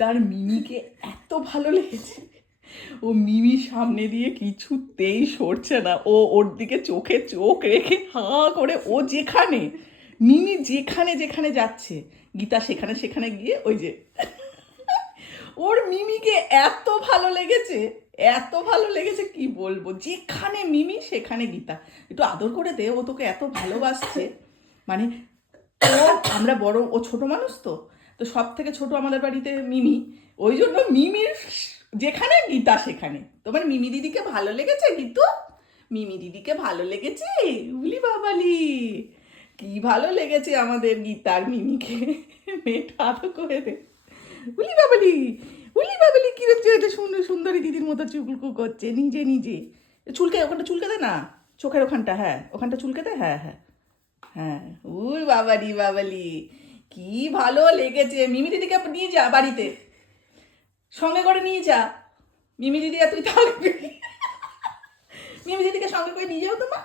গীতার মিমিকে এত ভালো লেগেছে, ও মিমির সামনে দিয়ে কিছুতেই সরছে না, ও ওর দিকে চোখে চোখ রেখে হাঁ করে, ও যেখানে মিমি যেখানে যেখানে যাচ্ছে গীতা সেখানে সেখানে গিয়ে ওই যে ওর মিমিকে এত ভালো লেগেছে, এত ভালো লেগেছে কি বলবো, যেখানে মিমি সেখানে গীতা। একটু আদর করে দে, ও তোকে এত ভালোবাসছে। মানে ও আমরা বড়, ও ছোট মানুষ তো, তো সব থেকে ছোট আমাদের বাড়িতে মিমি, ওই জন্য মিমির যেখানে গীতা সেখানে। তোমার মিমি দিদিকে ভালো লেগেছে গীতু? মিমি দিদিকে ভালো লেগেছে? উলি বাবালি, কি ভালো লেগেছে আমাদের গীতার মিমিকে। মেয়েটা আদর করে দে। উলি বাবালি, উলি বাবালি, কি হচ্ছে এটা? সুন্দরী দিদির মতো চুলকু করছে নিজে নিজে। চুলকে, ওখানটা চুলকে দে না, চোখের ওখানটা, হ্যাঁ ওখানটা চুলকে দে, হ্যাঁ হ্যাঁ হ্যাঁ। উই বাবালি বাবালি, কি ভালো লেগেছে। মিমি দিদিকে নিয়ে যা বাড়িতে, সঙ্গে করে নিয়ে যা। মিমি দিদি আর তুই তাহলে মিমি দিদিকে সঙ্গে করে নিয়ে যাও তো মা।